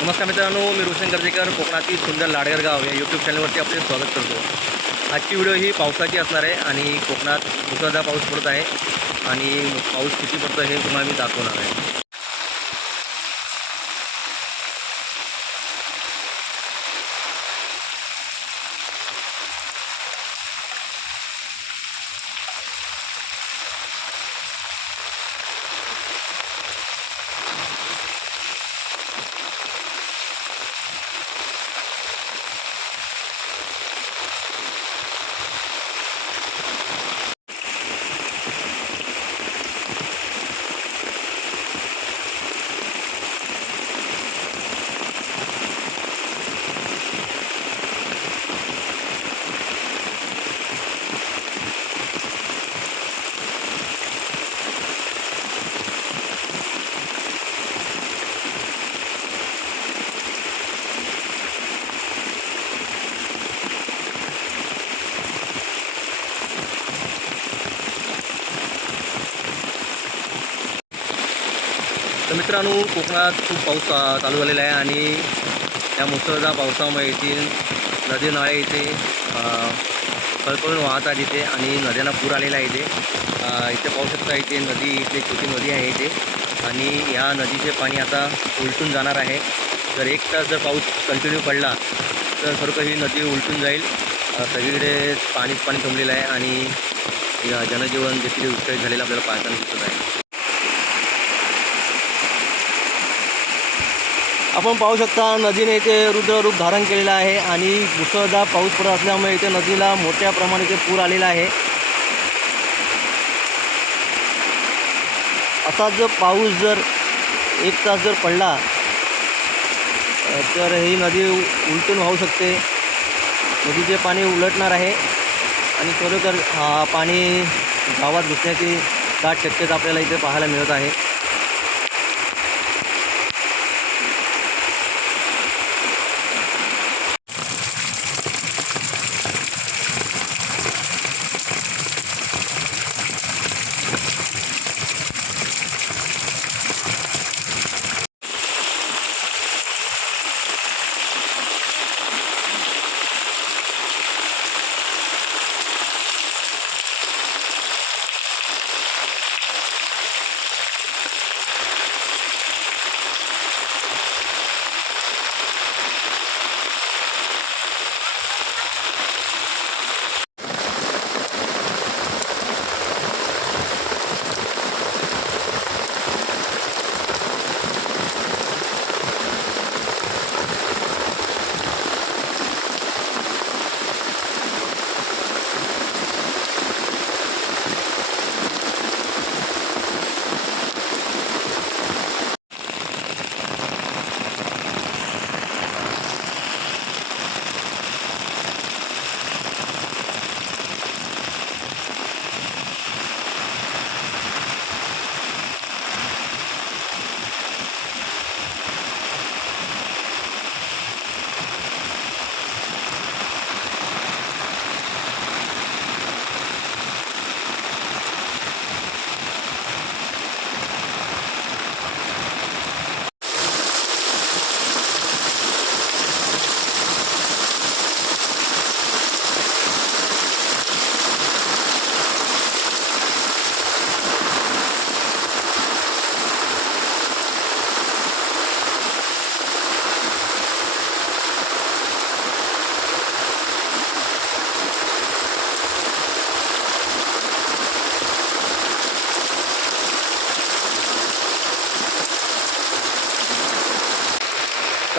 नमस्कार मित्रांनो, मी रोशन गर्जेकर कोकणातील सुंदर लाडगर गाव या यूट्यूब चॅनलवरती आपले स्वागत करतो। आजची व्हिडिओ ही पावसाची असणार आहे आणि कोकणात मुसळधार पाऊस पडत आहे आणि पाऊस किती पडतो हे तुम्हाला मी दाखवणार आहे। तर मित्रांनो, कोकणात खूप पाऊस चालू झालेला आहे आणि त्या मुसळधार पावसामुळे येथील नदी नाळे इथे कळकळून वाहतात इथे आणि नद्यांना पूर आलेला आहे इथे पाहू शकता। इथे नदी, इथे छोटी नदी आहे इथे आणि या नदीचे पाणी आता उलटून जाणार आहे। जर एक तास जर पाऊस कंटिन्यू पडला तर खरोखर ही नदी उलटून जाईल। सगळीकडे पाणी थांबलेलं आहे आणि जनजीवन देखील विस्कळीत झालेलं आपल्याला पाहताना दिसत आहे। आपण पाहू शकता नदीने इथे रुद्ररूप धारण केलेलं आहे आणि मुसळधार पाऊस पडत असल्यामुळे इथे नदीला मोठ्या प्रमाणात इथे पूर आलेला आहे। असा जर पाऊस जर एक तास जर पडला तर ही नदी उलटून वाहू शकते। नदीचे पाणी उलटणार आहे आणि खरोखर पाणी गावात घुसण्याची दाट शक्यता आपल्याला इथे पाहायला मिळत आहे।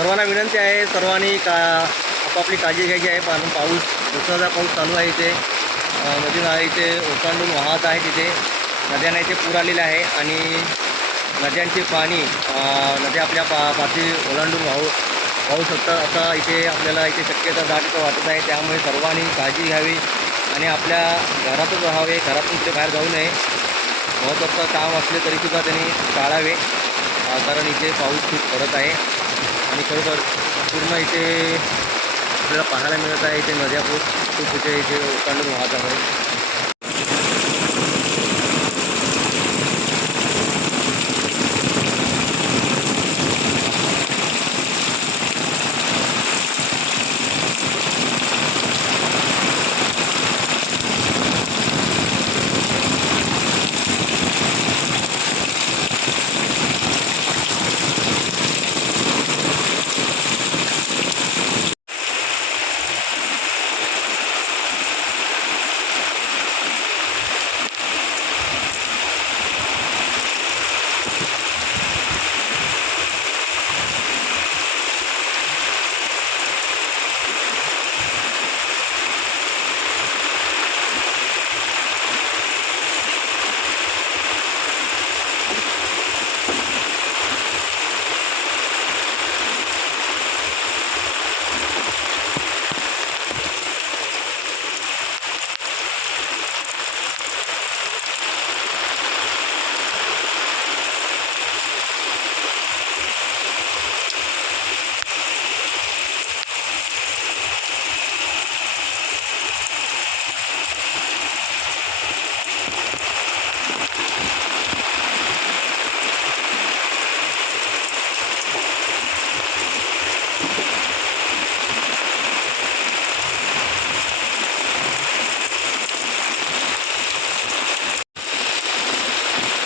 सर्वांना विनंती आहे, सर्वांनी आपापली काळजी घ्यायची आहे. कारण मुसळधार पाऊस चालू आहे इथे. नदी नाले इथे ओसंडून वाहत आहे. तिथे नद्यांना इथे पूर आलेला आहे आणि नद्यांचे पाणी नद्या आपल्या पाठी ओलांडून वाहू शकतात असं इथे आपल्याला इथे शक्यता दाट वाटत आहे. त्यामुळे सर्वांनी काळजी घ्यावी आणि आपल्या घरातच राहावे, घरातून कुठे बाहेर जाऊ नये. महत्त्वाचं काम असले तरीसुद्धा त्यांनी टाळावे, कारण इथे पाऊस खूप पडत आहे आणि खरोखर पूर्ण इथे आपल्याला पाहायला मिळत आहे. इथे नद्या खूप इथे ओसंडून वाहत आहे.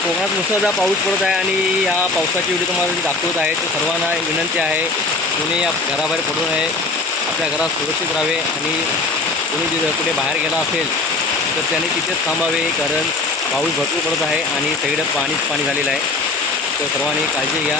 कोकणात मुसळधार पाऊस पडत आहे आणि या पावसाची व्हिडिओ तुम्हाला मी दाखवत आहे. तर सर्वांना विनंती आहे, कोणी घराबाहेर पडू नये, आपल्या घरात सुरक्षित राहावे आणि कोणी जर कुठे बाहेर गेला असेल तर त्याने तिथेच थांबावे, कारण पाऊस भरपूर पडत आहे आणि सगळीकडे पाणी झालेलं आहे. तर सर्वांनी काळजी घ्या.